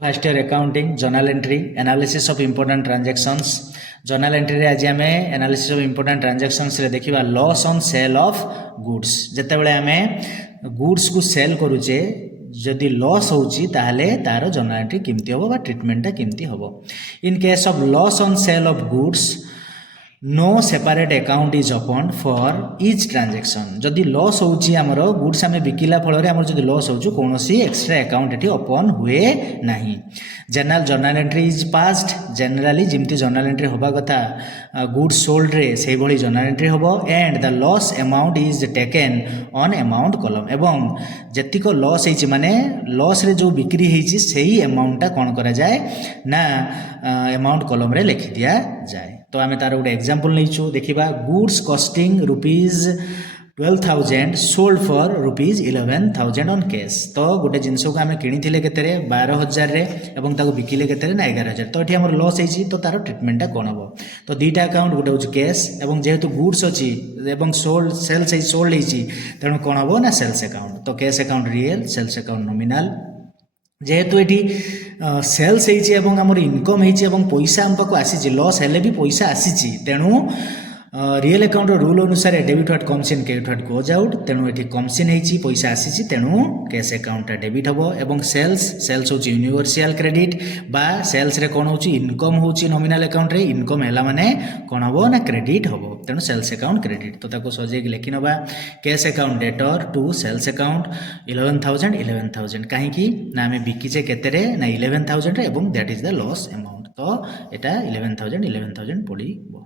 First year accounting journal entry analysis of important transactions journal entry रे आज आम analysis of important transactions रे देखिबा loss on sale of goods जेते बेले आम गुड्स को सेल करूचे जदि लॉस होची ताहले तार जर्नल एंट्री केमती होबो बा ट्रीटमेंट केमती होबो in case of loss on sale of goods no separate account is open for each transaction जदि लॉस होची हमर गुड्स आमे बिकिला फल रे हमर जदि लॉस होछु कोनोसी एक्स्ट्रा अकाउंट एठी ओपन हुए नाही general journal entry is passed generally जिमती जर्नल एंट्री होबा कथा गुड्स सोल्ड रे सेही भली जर्नल एंट्री होबो and the loss amount is taken on amount column एवं जतिको लॉस हेची माने लॉस रे जो बिक्री हेची सेही अमाउंट टा कोन करा जाय ना अमाउंट कॉलम रे लिखि दिया जाय तो आम तार गोटे एग्जांपल नहीं देखा goods costing ₹12,000 sold for ₹11,000 on cash तो गोटे जिनस को आम किनी 12,000 एवं बिकिले के 11,000 तो ये लॉस होती तो तार ट्रीटमेंटा कौन हम तो दुईटा अकाउंट गोटे हूँ कैश एवं जेहेतु गुड्स अच्छी सोल्ड सेल्स सोल्ड होती तेणु कौन हम ना सेल्स अकाउंट तो cash account real sales account nominal जेहेतु ये सेल्स होती आमर इनकम होती पैसा आम पाक आसी लॉस हेले भी पैसा आसी तेणु रियल अकाउंट रूल अनुसार debit what comes in credit what goes out तेणु ये कम्स इन होती पैसा आसी तेणु कैश अकाउंट डेबिट हम एवं सेल्स हूँ यूनिवर्सल क्रेडिट बा सेल्स रे कौन हो इनकम हूँ नॉमिनल अकाउंट रे इनकम है माने कौन हम ना क्रेडिट हम तेणु सेल्स अकाउंट क्रेडिट तो ताको सजे लिखि नवा cash account debtor to sales account 11,000 कहीं ना आम बिकीचे केते ना 11,000 एवं that is the loss amount तो यहाँ 11,000 पड़ो।